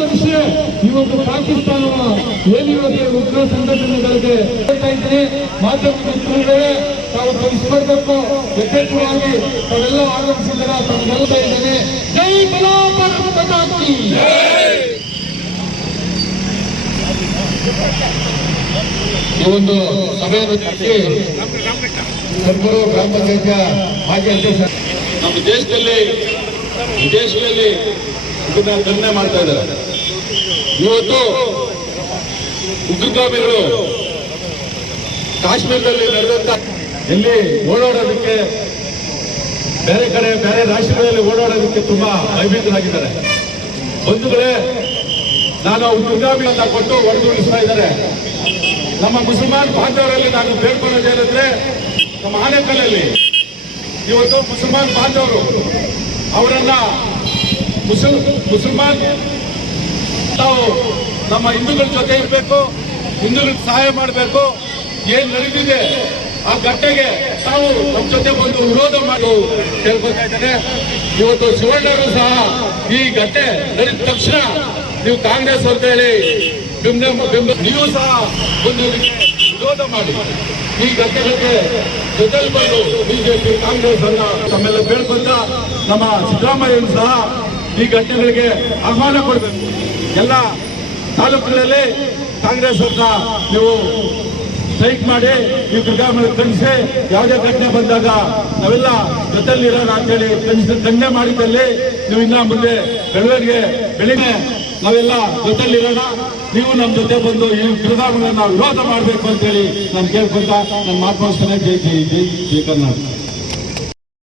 ಮನುಷ್ಯ ಇವತ್ತು ಪಾಕಿಸ್ತಾನವ ಏನಿವತ್ತು ಉಗ್ರ ಸಂಘಟನೆಗಳಿಗೆ ಇದ್ದೀನಿ. ಮಾಧ್ಯಮ ತಾವು ತಿಳಿಸ್ಕೊಡ್ಬೇಕು ಯಥೇಚ್ಛವಾಗಿ ತಾವೆಲ್ಲ ಆಗಮಿಸಿದರೆ ತಮಗೆಲ್ಲ ಇದ್ದೇನೆ. ಜೈ ಬಲಾ ಭಾರತ ಮಾತಾ ಕೀ. ಈ ಒಂದು ಸಭೆಯನ್ನು ಸರ್ಕಾರು ಗ್ರಾಮ ಪಂಚಾಯತ್ನ ಮಾಜಿ ಅಧ್ಯಕ್ಷ ನಮ್ಮ ದೇಶದಲ್ಲಿ ವಿದೇಶಗಳಲ್ಲಿ ಇದನ್ನ ಮಾಡ್ತಾ ಇದ್ದಾರೆ. ಇವತ್ತು ಉಗ್ರಗಾಮಿಗಳು ಕಾಶ್ಮೀರದಲ್ಲಿ ನಡೆದಂತ ಇಲ್ಲಿ ಓಡಾಡೋದಕ್ಕೆ ಬೇರೆ ಕಡೆ, ಬೇರೆ ರಾಷ್ಟ್ರಗಳಲ್ಲಿ ಓಡಾಡೋದಕ್ಕೆ ತುಂಬಾ ಭಯಭೀತರಾಗಿದ್ದಾರೆ. ಬಂಧುಗಳೇ ನಾನು ಉಗ್ರಗಾಮಿಗಳನ್ನ ಕೊಟ್ಟು ಹೊಡೆದುಡಿಸ್ತಾ ಇದ್ದಾರೆ. ನಮ್ಮ ಮುಸಲ್ಮಾನ್ ಬಾಂಧವರಲ್ಲಿ ನಾನು ಬೇಡ್ಕೊಳ್ಳೋದೇನೆಂದ್ರೆ ನಮ್ಮ ಆನೆಕಲ್ಲಲ್ಲಿ ಇವತ್ತು ಮುಸಲ್ಮಾನ್ ಬಾಂಧವರು ಅವರನ್ನ ಮುಸಲ್ ಮುಸಲ್ಮಾನ್ ತಾವು ನಮ್ಮ ಹಿಂದೂಗಳ ಜೊತೆ ಇರಬೇಕು, ಹಿಂದೂಗಳ ಸಹಾಯ ಮಾಡಬೇಕು, ಏನ್ ನಡೀತಿದೆ ಆ ಘಟ್ಟೆಗೆ ತಾವು ನಮ್ಮ ಜೊತೆ ಬಂದು ವಿರೋಧ ಮಾಡಿ ಕೇಳ್ಕೊತಾ ಇವತ್ತು ಸುವರ್ಣರು ಸಹ ಈ ಗಟ್ಟೆ ನಡೆದ ತಕ್ಷಣ ನೀವು ಕಾಂಗ್ರೆಸ್ ಅಂತ ಹೇಳಿ ಬೆಂಬಲ ನೀವು ಸಹ ಒಂದು ವಿರೋಧ ಮಾಡಿ. ಈ ಘಟನೆಗೆ ಜೊತೆಲಿ ಬಂದು ಬಿಜೆಪಿ ಕಾಂಗ್ರೆಸ್ ಅನ್ನ ತಮ್ಮೆಲ್ಲ ಬೇಡ್ಕೊಂತ ನಮ್ಮ ಸಿದ್ದರಾಮಯ್ಯ ಸಹ ಈ ಘಟನೆಗಳಿಗೆ ಆಹ್ವಾನ ಕೊಡಬೇಕು. ಎಲ್ಲ ತಾಲೂಕುಗಳಲ್ಲಿ ಕಾಂಗ್ರೆಸ್ ಅವ್ರನ್ನ ನೀವು ಸ್ಟ್ರೈಕ್ ಮಾಡಿ ಈ ದುರ್ಗಾಮನ ಖಂಡಿಸಿ ಯಾವುದೇ ಘಟನೆ ಬಂದಾಗ ನಾವೆಲ್ಲ ಜೊತೆಲಿ ಇರೋಣ ಅಂತೇಳಿ ಖಂಡಿಸಿ ಖಂಡನೆ ಮಾಡಿದಲ್ಲಿ ನೀವು ಇನ್ನ ಮುಂದೆ ಬೆಳವಣಿಗೆ ಬೆಳಿಗ್ಗೆ ನಾವೆಲ್ಲ ಜೊತೆಲಿ ಇರೋಣ. ನೀವು ನಮ್ಮ ಜೊತೆ ಬಂದು ಈ ದುರ್ಗಾಮನ ವಿರೋಧ ಮಾಡಬೇಕು ಅಂತೇಳಿ ನಾನು ಕೇಳ್ಕೊಂತ ನಾನು ಮಾತು ಜೈ ಜೈ ಜೈ ಜೈ ಕರ್ನಾಟಕ.